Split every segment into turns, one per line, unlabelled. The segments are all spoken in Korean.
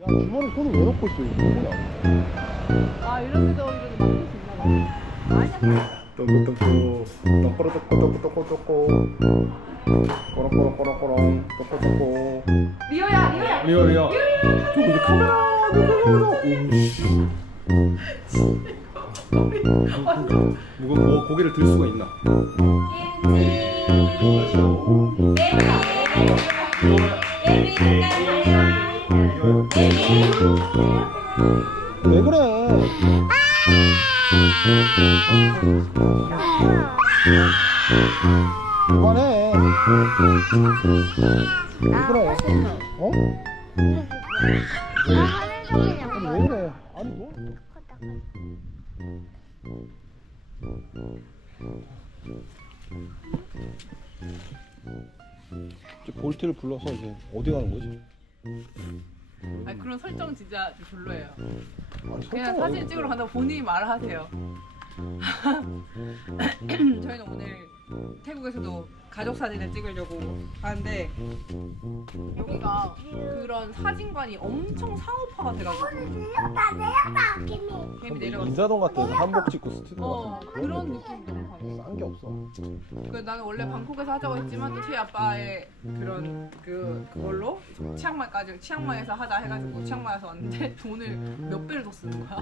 야 주머니 손을 왜 넣고 있어 이거? 뭐냐
아수 있나 봐. 아니야.
똥꼬똥꼬 똥꼬똥꼬 똥꼬 똥꼬 꼬롱 꼬롱 꼬롱 꼬롱 똥꼬 똥꼬
리오야 리오야.
리얼 리얼 저 근데 카메라 오씨. 누가 뭐 고개를 들 수가 있나 왜 그래? 그만해. 왜 그래? 어? 아니 왜 그래? 아니 뭐? 이제 볼트를 불러서 이제 어디 가는 거지?
아니 그런 설정 진짜 좀 별로예요.
아니,
그냥 사진
왜
찍으러? 간다고 본인이 말하세요. 저희는 오늘 태국에서도 가족 사진을 찍으려고 하는데 여기가 그런 사진관이 엄청 상업화가 돼가지고 캠이 내려갔어.
인사동 같은 한복 찍고 스튜디오
어
같은
그런 느낌도.
싼게 없어
그 나는 원래 방콕에서 하자고 했지만 또제 아빠의 그런 그 그걸로 치앙마이까지 치앙마이에서 하자 해가지고 치앙마이에서 왔는데 돈을 몇 배를 더 쓰는 거야.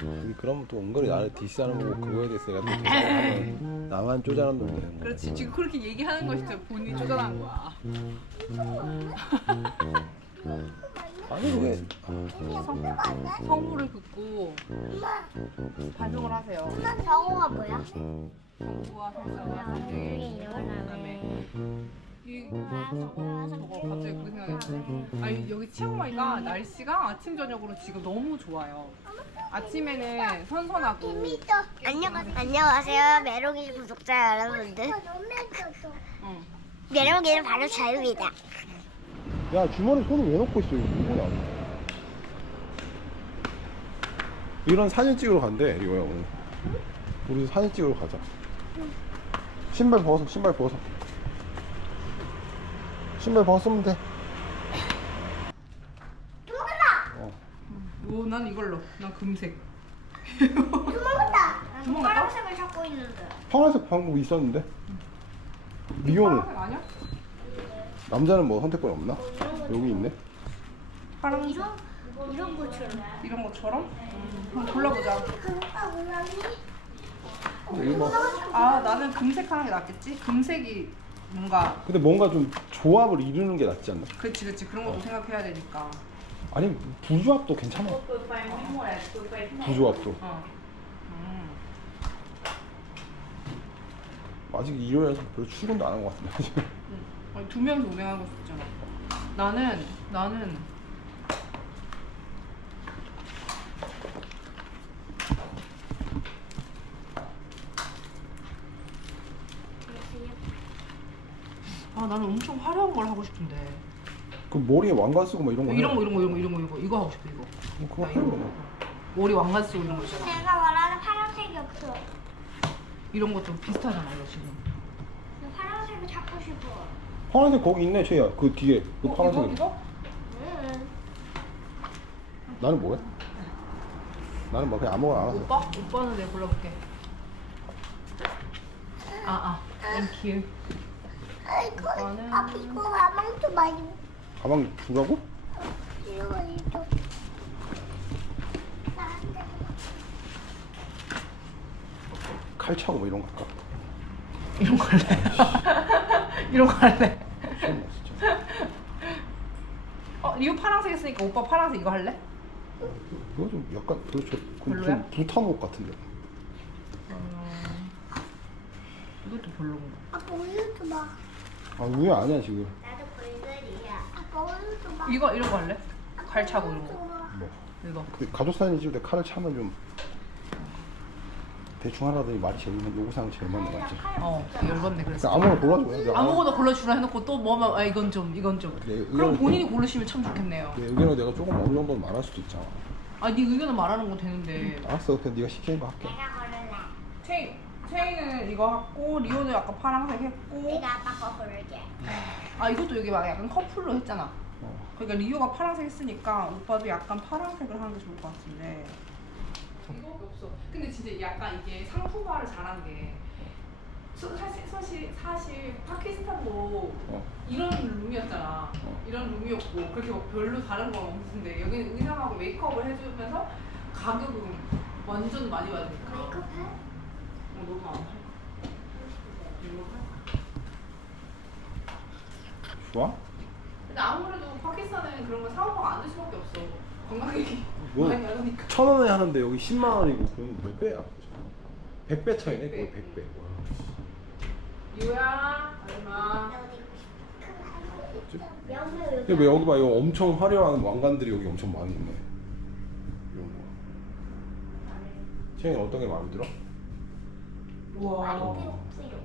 근데 그러면 또 은근히 나를 디스하는 거고 그거에 대해서 내가 또 대사하면 나만 쪼잔한 놈 되는 거야.
그렇지. 지금 그렇게 얘기하는 것이 진짜 본인이 쪼잔한 거야.
아니 왜?
성부를 긋고 반성을 하세요.
정우가 뭐야?
우와 성부와 그다음에 이 저거 갑자기 그 생각이 나네. 아니 여기 치앙마이가 날씨가 아침 저녁으로 지금 너무 좋아요. 아침에는 선선하고
안녕, 안녕하세요. 메롱이 구독자 여러분들.
어.
메롱이는 바로 저입니다.
야 주머니 손을 왜 넣고 있어 이거 뭐냐 이런 사진 찍으러 간대 리오야 오늘 우리 사진 찍으러 가자 신발 벗어 신발 벗어 신발 벗으면 돼 어.
오, 난 이걸로. 난 금색.
도망갔다.
도망갔다?
파란색을 찾고 있는데.
파란색 방금 있었는데 리오는
파란색 아니야?
남자는 뭐 선택권이 없나? 여기 있네
파란색
이런 이런 것처럼.
이런 것처럼? 한번 골라보자.
이거 뭐
아, 나는 금색 하는 게 낫겠지? 금색이 뭔가
근데 뭔가 좀 조합을 이루는 게 낫지 않나?
그렇지, 그렇지. 그런 것도 생각해야 되니까.
아니 부조합도 괜찮아 부조합도
어. 음.
아직 일요일에서 별로 출근도 안 한 것 같은데 지금
아니, 두 명이서 운행하고 싶잖아. 나는 나는 아 나는 엄청 화려한 걸 하고 싶은데
그 머리에 왕관 쓰고 막 이런 거
이런 거
해.
이런 거 이런 거 이런 거 이거 이거 하고 싶어 이거
뭐 그거 나해
이거
그러면.
머리 왕관 쓰고 이런 거 있잖아
내가 말하는 파란색이 없어.
이런 거좀 비슷하잖아 이거 지금
나 파란색을 찾고 싶어.
파란색 거기 있네 최야 그 뒤에 그
어,
파란색
이거 이거?
응.
나는 뭐야? 나는 뭐 그냥 아무거나 알아서
오빠? 오빠는 내가 골라볼게 아아 땡큐
아이고,
이거는-
아 이거 가방 좀 많이
가방 주라고?
이거 이거. 나한테.
칼 차고 뭐 이런 거 할까?
이런 거 할래 이런 거 할래
미쳤나 진짜
어 리오 파란색 했으니까 오빠 파란색 이거 할래?
그거 좀 약간 그렇죠 그
별로야?
좀 불타는 옷 같은데
이것도 별로인가
아빠 우유도 봐.
아 우유 아니야 지금.
나도. 아빠 봐.
이거 이런 거 할래? 갈 차고 이런 거.
뭐.
이거.
근데 가족 사진 찍을 때 칼을 차면 좀 대충 하라더니 말이 제일 요구사항 제일 많은 거 같지
어 열받네 그래서.
그러니까 아무거나 골라줘 내가
아무거나 골라주라 해놓고 또 뭐만 아 이건 좀 이건 좀.
네,
그럼 본인이 고르시면 참 좋겠네요.
내 의견을 내가 조금 어느 정도 말할 수도 있잖아.
아네 의견을 말하는 건 되는데.
알았어 그냥 네가 시키는 거 할게.
내가 고를래.
체인 체인은 이거 했고 리오는 약간 파란색 했고
내가 아빠 거 고를게.
아 이것도 여기 막 약간 커플로 했잖아
어,
그러니까 리오가 파란색 했으니까 오빠도 약간 파란색을 하는 게 좋을 것 같은데. 이거밖에 없어. 근데 진짜 약간 이게 상품화를 잘한 게 소- 사실 사실 사실 파키스탄도
어.
이런 룸이었잖아. 이런 룸이었고 그렇게 뭐 별로 다른 건 없는데 여기는 의상하고 메이크업을 해주면서 가격은 완전 많이 받으니까.
메이크업 해?
좋아?
근데 아무래도 파키스탄은 그런 거안될 수밖에 없어. 관광객이
뭐?
많이 안 오니까.
천 원에 하는데 여기 10만 원이고 그건 몇 배야? 100배 차이네 거의 100배.
유야 얼마?
근데 왜 여기 봐 이거 엄청 화려한 왕관들이 여기 엄청 많이 있네. 이런 거. 채영이 어떤 게 마음에 들어?
우와.
필요.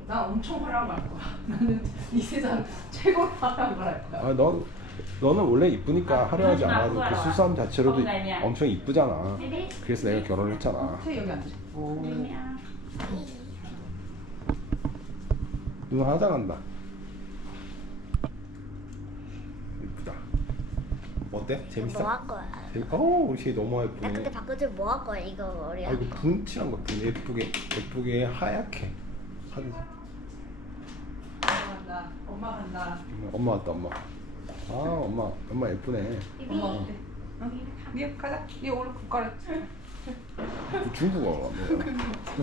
난 엄청 화려한 거할 거야. 나는 이 세상 최고로 화려한 걸할 거야.
아, 넌 너는 원래 이쁘니까 화려하지 않아도 그 수수함 자체로도 엄청 이쁘잖아. 그래서 내가 결혼을 했잖아.
채 여기 앉아.
눈 화장한다. 이쁘다. 어때? 재밌어?
뭐 할 거야?
재밌... 어, 우리 쟤 너무
나
예쁘네.
바꿔줄 뭐 할 거야? 이거 머리야.
아이고 분칠한 거 분. 예쁘게 예쁘게 하얗게.
엄마 간다. 엄마 간다.
엄마 왔다 엄마. 아 엄마 엄마 예쁘네.
엄마 어때? 어? 리오 가자. 리오 오늘 국가를.
중국어.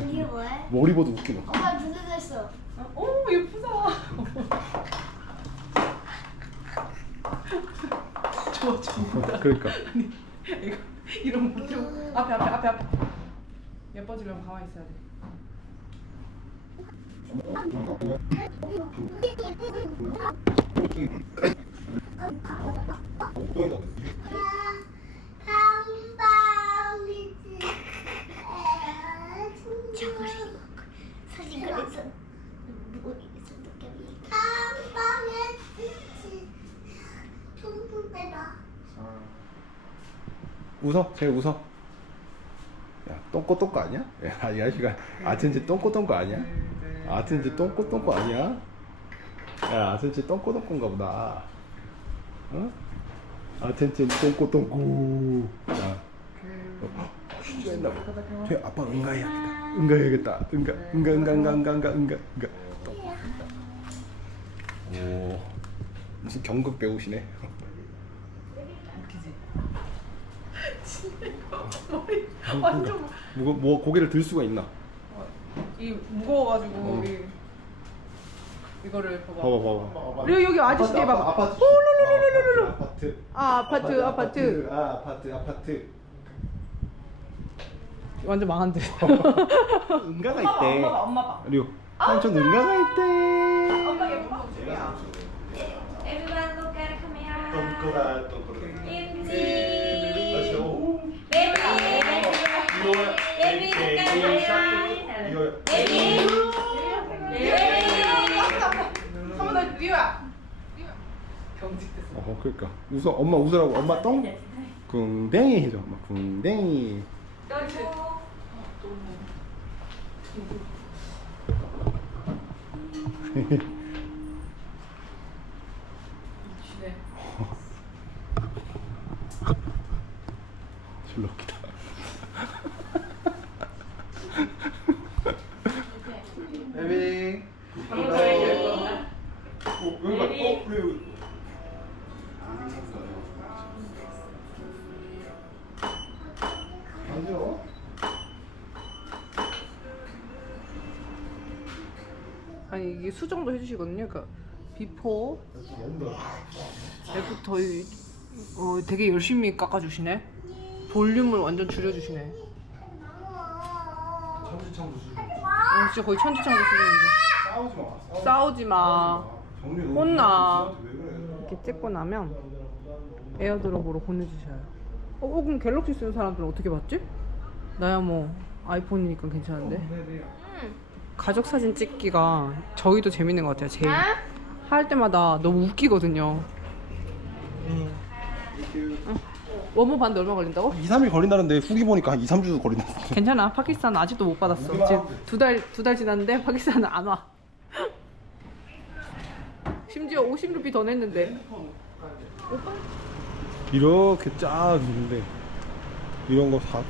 이게 뭐해?
머리보다 웃기네.
엄마 눈에 됐어.
오 예쁘다. 좋아 좋아.
그러니까.
이거 이런 못 들고 앞에 앞에 앞에 앞에. 예뻐지려면 가만히 있어야 돼.
저거를 사진 그래서 머리에서 느껴이 한 방에 퉁퉁 빼라.
웃어, 쟤 웃어. 야, 똥꼬 똥꼬 아니야? 야, 이 아저씨가 아천지 똥꼬 똥꼬 아니야? 아천지 똥꼬 똥꼬 아니야? 야, 아천지 똥꼬 똥꼬인가 보다. 어? 아천지 똥꼬 똥꼬. 야, 어, 진짜. 쟤 아빠 응가해야겠다. 응가해야겠다. 응가, 응가, 응가, 응가, 응가, 응가, 응가, 응가. 오, 무슨 경극 배우시네.
웃기지? 머리 완전
뭐, 뭐 고개를 들 수가 있나?
이 무거워가지고
어.
우리 이거를 봐봐.
봐봐, 봐봐.
리오 여기 아저씨 뒤에 봐봐.
아파트.
오, 룰루루루루루.
아파트.
아 아파트 아파트.
아, 아파트, 아파트.
완전 망한데.
응가가
엄마 봐,
있대.
엄마 봐, 엄마 봐.
리오. 삼촌 응가가 있대.
엄마 예뻐.
Everyone look at camera.
똥꼬다, 똥꼬다.
Kimchi.
리오야.
Baby look at camera.
리오야.
Baby. Baby.
한번 더 리오야. 리오야. 경직됐어.
어, 그러니까. 웃어. 엄마 웃으라고. 엄마 똥. 궁뎅이 해줘. 엄마 궁뎅이.
미치네.
졸라 웃기다. 베비. 어, 여기 봐. 어, 여기. 앉아.
아니 이게 수정도 해주시거든요. 그러니까 비포, 애프터 이- 어 되게 열심히 깎아주시네. 볼륨을 완전 줄여주시네.
천지창조 수준.
어, 진짜 거의 천지창조 수준인데.
싸우지 마.
싸우지 마. 혼나. 이렇게 찍고 나면 에어드롭으로 보내주셔요. 어, 어, 그럼 갤럭시 쓰는 사람들은 어떻게 봤지? 나야 뭐 아이폰이니까 괜찮은데. 가족 사진 찍기가 저희도 재밌는 것 같아요. 제일 할 때마다 너무 웃기거든요. 어. 원모 반대 얼마 걸린다고?
2, 3일 걸린다는데 후기 보니까 한 2, 3주 걸린다.
괜찮아. 파키스탄 아직도 못 받았어. 지금 두 달 두 달 지났는데 파키스탄은 안 와. 심지어 50루피 더 냈는데. 오빠?
이렇게 쫙 있는데 이런 거 다.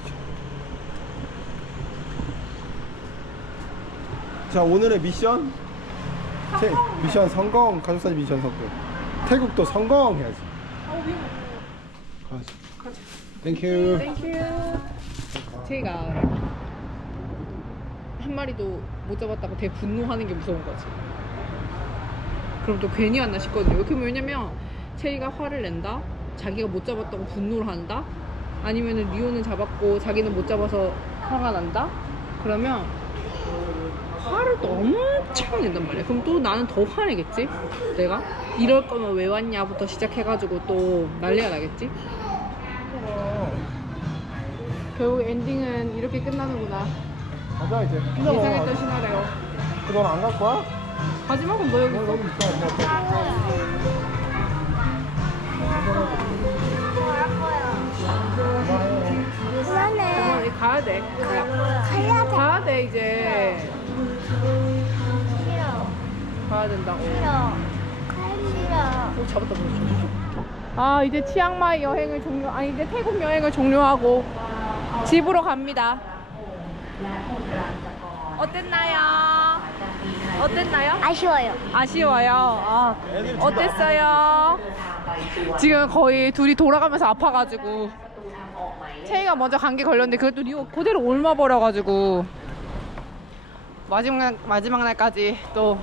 자 오늘의 미션 태, 미션 성공 가족사진 미션 성공 태국도 성공해야지 가야지 땡큐
땡큐. 제가 한 마리도 못 잡았다고 되게 분노하는 게 무서운 거지. 그럼 또 괜히 왔나 싶거든요. 그럼 왜냐면 체이가 화를 낸다. 자기가 못 잡았다고 분노를 한다. 아니면은 리오는 잡았고 자기는 못 잡아서 화가 난다. 그러면 화를 또 엄청 낸단 말이야. 그럼 또 나는 더 화내겠지? 내가? 이럴 거면 왜 왔냐부터 시작해가지고 또 난리가 나겠지? 결국 엔딩은 이렇게 끝나는구나.
가자 이제 피자
예상했던
먹어
시나리오.
너는 안갈 거야?
그럼 너 여기 있어.
여기 있어.
어, 이제 가야 돼.
가야 돼.
가야 돼 이제.
싫어.
가야 된다고.
싫어. 가 싫어.
오 잡았다? 아 이제 치앙마이 여행을 종료 아니 이제 태국 여행을 종료하고 집으로 갑니다. 어땠나요? 어땠나요?
아쉬워요.
아쉬워요. 아, 어땠어요? 지금 거의 둘이 돌아가면서 아파가지고 채이가 먼저 감기 걸렸는데 그것도 리오 그대로 옮아 버려가지고 마지막 마지막 날까지 또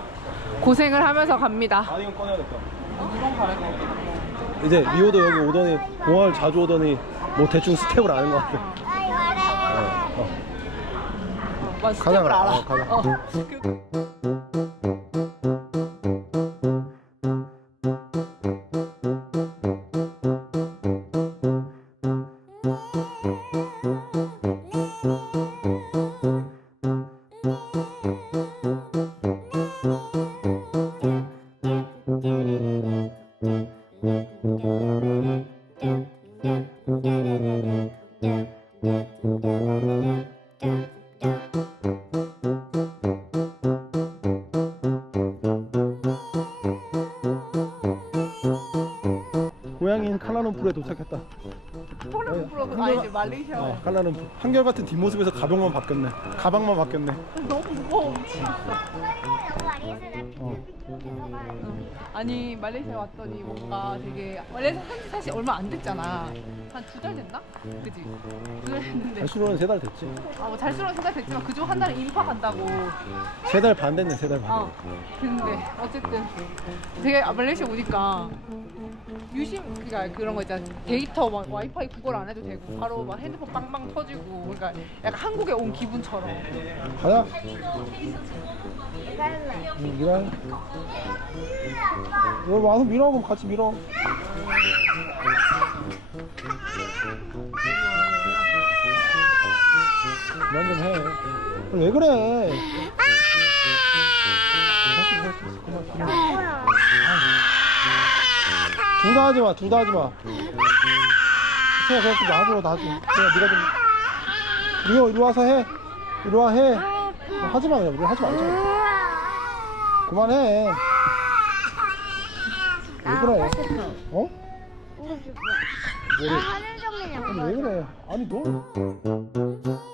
고생을 하면서 갑니다.
아니 이건 꺼내야겠다 이제 리오도 여기 오더니 공항을 자주 오더니 뭐 대충 스텝을 아는 것 같아.
막
가자
스텝을
그래
알아.
어, 가자
어.
고 칼라룸푸르에 도착했다
폴라룸푸르 아 이제 말레이시아
어, 칼라룸푸르 한결같은 뒷모습에서 가방만 바뀌었네 가방만 바뀌었네
너무 무거워.
어.
아니 말레이시아 왔더니 뭔가 되게 말레이시아 한지 사실 얼마 안 됐잖아. 한 두 달 됐나? 그지? 두 달 됐는데
발수로는 세 달 됐지
아뭐 잘수록 세달 됐지만 그중 한 달은 인파 간다고.
세 달 반 됐네 세 달 반.
어. 근데 어쨌든 되게 말레이시아 오니까 유심 그러니까 그런 거 있잖아 데이터 막 와이파이 구걸 안 해도 되고 바로 막 핸드폰 빵빵 터지고 그러니까 약간 한국에 온 기분처럼.
가자 응, 밀어 여기 와서 밀어 같이 밀어. 그만 좀해 왜 그래 다 하지 마, 둘 다 하지 마. 그냥 그냥 좀 놔줘, 놔줘. 그냥 네가 좀. 이거 이리 와서 해. 이리 와 해. 너 하지 마, 그냥. 우리 하지 말자. 그만해. 왜 그래? 어? 왜,
좀
아니, 왜 그래? 아니 너.